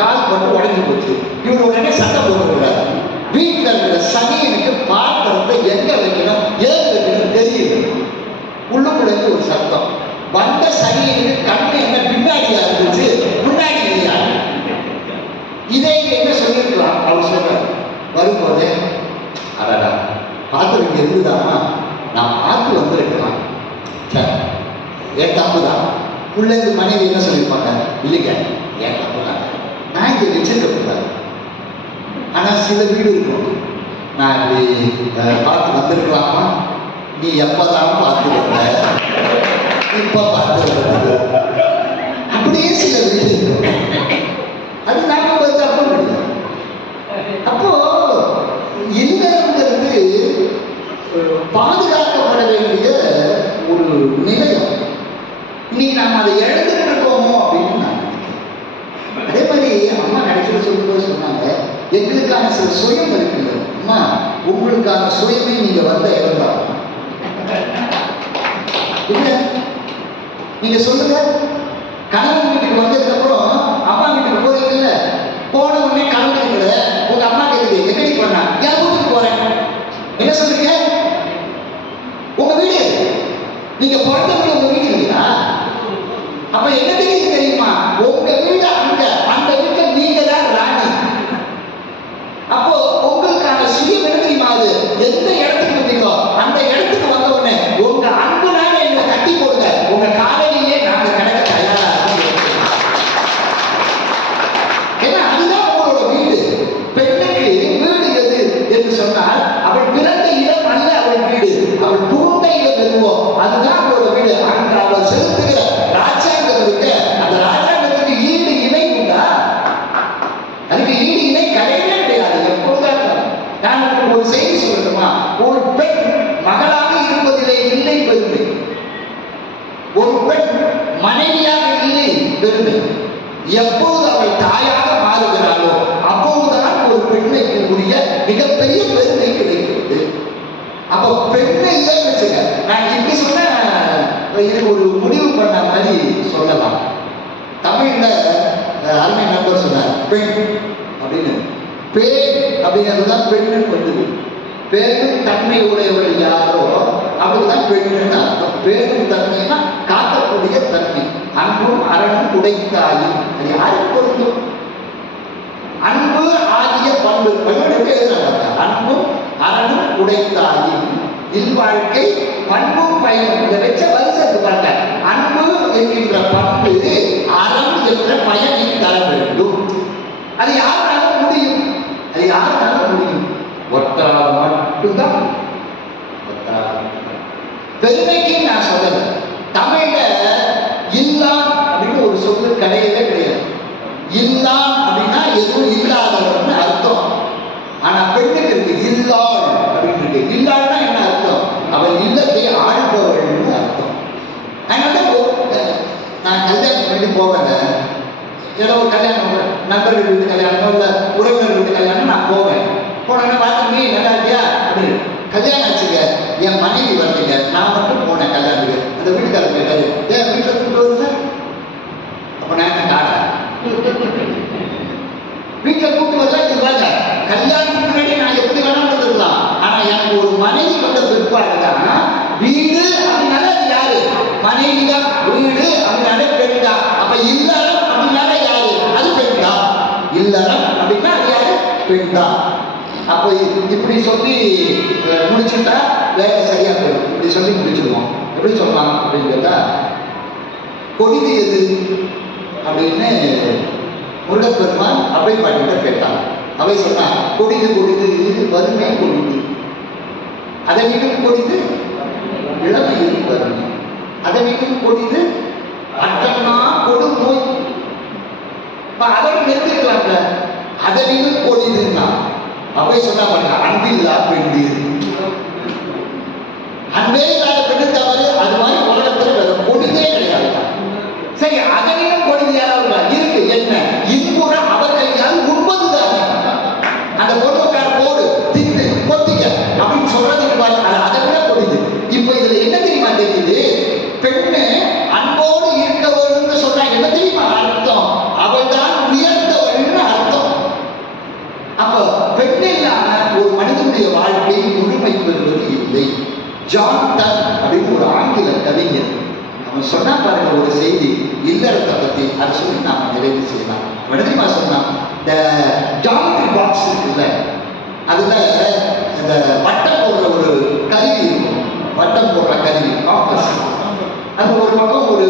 கால் போட்டு உடஞ்சி போச்சு. இவர் உடனே சண்டை போட்டுக்கிறார். வீட்டில் இருக்கிற சனியனுக்கு பாத்திரத்தை எங்க வைக்கணும் ஏது வைக்கணும் தெரியல. உள்ளுக்குள்ளேருந்து ஒரு சத்தம். வந்த சனியனுக்கு கண்ணு என்ன பின்னாடியா இருந்துச்சு, முன்னாடி இல்லையா? இதே என்ன சொல்லிருக்கலாம். அவர் சொல்றார் வரும்போது, அடடா பாத்திரம் இங்க இருந்துதாமா, நான் பார்த்து வந்திருக்கலாம், என் தப்பு தான். பிள்ளைங்க மனைவி என்ன சொல்லியிருப்பாங்க, இல்லைங்க என் தப்பு தான், நான் இங்க வச்சிருக்க கூடாது. ஆனா சில வீடு இருக்கும், நான் இப்படி பார்த்து வந்திருக்கலாமா, நீ எப்பதான் பார்த்து வந்த, இப்ப பார்த்து வந்தது, அப்படியே சில வீடு இருக்கும். அது நாம தப்பு கிடையாது. அப்போ இல்லங்கிறது பாதுகாக்கப்பட வேண்டிய ஒரு நிலையம். இன்னைக்கு நாம் அதை இழந்துட்டு இருக்கோமோ அப்படின்னு நான் நினைக்கிறேன். அதே மாதிரி அம்மா கடைசியில் சொல்லும்போது சொன்னாங்க, எங்களுக்கான சில சுயம் இருக்குல்ல அம்மா, உங்களுக்கான சுயமே நீங்க வந்த இடம் தான். இல்ல நீங்க சொல்லுங்க, கணவன் வீட்டுக்கு வந்ததுக்கு அப்புறம் அம்மா வீட்டுக்கு போறீங்கல்ல, போன உடனே கலந்துருக்கிற உங்க அம்மா கேக்குது எங்கடி போனா, என் வீட்டுக்கு போறேன். என்ன சொல்றீங்க, உங்க வீடு, நீங்க பிறந்த வீடு உங்க வீடு இல்லையா? அப்ப என்ன தெரியுமா, உங்க வீடு அங்க, அந்த வீட்டுல நீங்க தான் ராணி. அப்போ உங்களுக்கான சுயம் என்ன தெரியுமா, அது எந்த இடத்துக்கு வந்தீங்களோ அந்த இடத்துக்கு வந்த உடனே உங்க அன்பு நாங்க எங்களை கட்டி போடுங்க, உங்க காலையிலேயே நாங்க கிடக்க தயாரா இருக்கோம். ஏன்னா அதுதான் உங்களோட வீடு. பெண்ணுக்கு வீடு எது என்று சொன்னால், அவள் பிறந்த இடம் அல்ல அவள் வீடு, அவள் புகுந்த இடம் எதுவோ அதுதான் அவளோட வீடு. அன்று அவள் செலுத்துகிற ராஜாங்கம் இருக்கு, அந்த ராஜாங்கத்துக்கு ஈடு இணை உண்டா? அதுக்கு ஈடு இணை கிடையவே கிடையாது. எப்பொழுதுதான் நான் உங்களுக்கு ஒரு செய்தி சொல்லட்டுமா, ஒரு பெண் மகளாக இருப்பதிலே இல்லை பெருமை, ஒரு பெண் மனைவியாக இல்லை பெருமை. எப்போது அவள் தாயாக மாறுகிறாளோ அப்போதுதான் ஒரு பெண்மைக்கு உரிய மிகப்பெரிய பெருமை கிடைக்கிறது. அப்போ பெண்ணை இல்லைன்னு வச்சுக்க, நான் இப்படி சொன்ன இதுக்கு ஒரு முடிவு பண்ண மாதிரி சொல்லலாம். தமிழ்ல அருமை நண்பர் சொன்னார் பெண் அப்படின்னு, பேர் அப்படிங்கிறதுதான் பெண்ணுன்னு வந்தது. பேரும் தன்மை உடையவர்கள் யாரோ அப்படிதான் பெண்ணுன்னு அர்த்தம். பேரும் தன்மைனா காக்கக்கூடிய தன்மை. அன்பும் அரணும் உடைத்தாயும், அது யாருக்கு பொருந்தும்? அன்பு ஆகிய பண்பு எழுதுறாங்க. அன்பும் அரணும் உடைத்தாயும் இல்வாழ்க்கை பண்பும் பயனும். இதை வச்ச வருஷத்துக்கு பாருங்க, அன்பு என்கின்ற பண்பு அறம் என்ற பயனை தர வேண்டும். அது யாருனாலும் முடியும், அது யாருனாலும் முடியும், ஒற்றால் மட்டும்தான். பெருமைக்கு நான் சொல்லல. தமிழ்ல இல்லான் அப்படின்னு ஒரு சொல்லு கிடையவே கிடையாது. இல்லான் அப்படின்னா எதுவும் இல்லாதவர்னு அர்த்தம். ஆனா பெண்ணுக்கு இருக்கு இல்லாள் அப்படின்னு இருக்கு. இல்லாள்னா என்ன அர்த்தம்? அவள் இல்லத்தை ஆழ்பவள்னு அர்த்தம். நான் கல்யாணம் பண்ணி போவேங்க, ஏதோ ஒரு கல்யாணம், நண்பர்கள் வீட்டு கல்யாணம் இல்ல உறவினர் வீட்டு கல்யாணம் நான் போவேன். போனேன்னா பார்த்து நீ நல்லா இருக்கியா அப்படின்னு, கல்யாணம் ஆச்சுங்க, என் மனைவி வரலைங்க, நான் மட்டும் போனேன் கல்யாணத்துக்கு. அந்த வீட்டுக்காரர் கேட்டாரு, ஏன் வீட்டில் கூப்பிட்டு வருது? அப்ப நான் என்ன காடா வீட்டில் கூப்பிட்டு வரல? இது பாருங்க, கல்யாணத்துக்கு முன்னாடி நான் எப்படி வேணாலும் இருந்திருக்கலாம். ஆனா எனக்கு ஒரு மனைவி வந்த பிற்பாடுதான் வீடு அப்படின்னால அது யாரு? மனைவி தான். வீடு அப்படின்னாலே பெண் தான். அப்ப இல்லறம் அப்படின்னாலே யாரு? அது பெண் தான். இல்லறம் அப்படின்னா அது யாரு? பெண் தான். அப்போ இப்படி சொல்லி முடிச்சுட்டா வேலை சரியா போயிடும். இப்படி சொல்லி முடிச்சிடுவோம். எப்படி சொல்லலாம் அப்படின்னு கேட்டா, கொடிது எது அப்படின்னு முருகப்பெருமான் அவை பாட்டிட்ட கேட்டான். அவை சொன்னா, கொடிது கொடிது வறுமை கொடிது, அதை விடும் கொடிது இளமையில் வறுமை, அதை விடும் கொடிது அட்டம்னா கொடு நோய். அதோட நிறுத்திக்கலாம்ல, அதை விடும் கொடிதுன்னா. அவை சொன்னா பாருங்க, அன்பில்லா பெண்டு, அன்பே இல்லாத பெண்ணு தவறு. அது மாதிரி உலகத்தில் வேற கொடிதே கிடையாது. சரி, அதனையும் கொடிது யாராவது இருக்கு, என்ன இன்புறம் அவர் கையால் உண்பதுதானே. அந்த பொண்ணுக்கார போடு தின்னு கொத்திக்க அப்படின்னு சொல்றதுக்கு பாருங்க, அதை விட கொடிது. இப்ப இதுல என்ன தெரியுமா தெரியுது, பெண்ணு அன்போடு இருக்க வேணும்னு சொன்னா என்ன தெரியுமா அர்த்தம்? அவள் தான் உயர்ந்தவள் ஜான் டன் அப்படின்னு ஒரு ஆங்கில கவிஞர் அவன் சொன்னா பாருங்க ஒரு செய்தி இல்லறத்தை பத்தி அதை சொல்லி நாம நிறைவு செய்யலாம். வடதிமா சொன்னா இந்த ஜாமெட்ரி பாக்ஸ் இருக்குல்ல, அதுல இந்த வட்டம் போடுற ஒரு கருவி இருக்கும், வட்டம் போடுற கருவி காம்பஸ், அது ஒரு பக்கம் ஒரு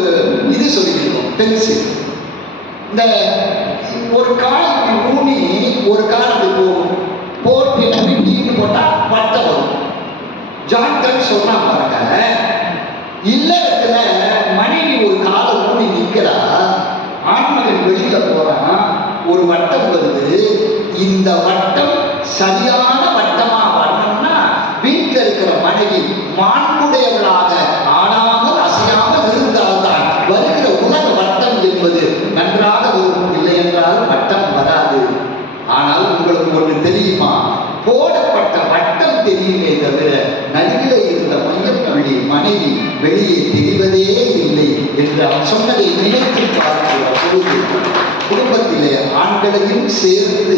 இது சொல்லியிருக்கும் பென்சில். இந்த ஒரு கால் ஊனி ஒரு கால் அப்படி போட்டு டீன்னு போட்டா வட்டம் வரும். ஜான்டன் சொன்னா பாருங்க, இல்லறத்துல மனைவி ஒரு காலை ஊனி நிக்கிறா, ஆண்மகன் வெளியில போறான், ஒரு வட்டம் வருது. இந்த வட்டம் சரியான வட்டமா வரணும்னா வீட்டில் இருக்கிற மனைவி மாண்புடையவளாக ஆடாமல் அசையாமல் இருந்தால்தான் வருகிற உலக வட்டம் என்பது நன்றாக வரும். இல்லை என்றால் வட்டம் வராது. ஆனால் உங்களுக்கு ஒன்று தெரியுமா, போடப்பட்ட வட்டம் தெரியுமே தவிர நடுவிலே இருந்த மையப்புள்ளி மனைவி வெளியே தெரிவதே இல்லை என்று அவன் சொன்னதை நினைத்து பார்க்கிற பொழுது குடும்பத்திலே ஆண்களையும் சேர்த்து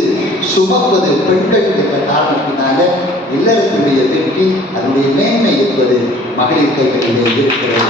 சுமப்பது பெண்கள் என்ற காரணத்தினால இல்லறத்துடைய வெற்றி, அதனுடைய மேன்மை என்பது மகளிர் கைகளிலே இருக்கிறது.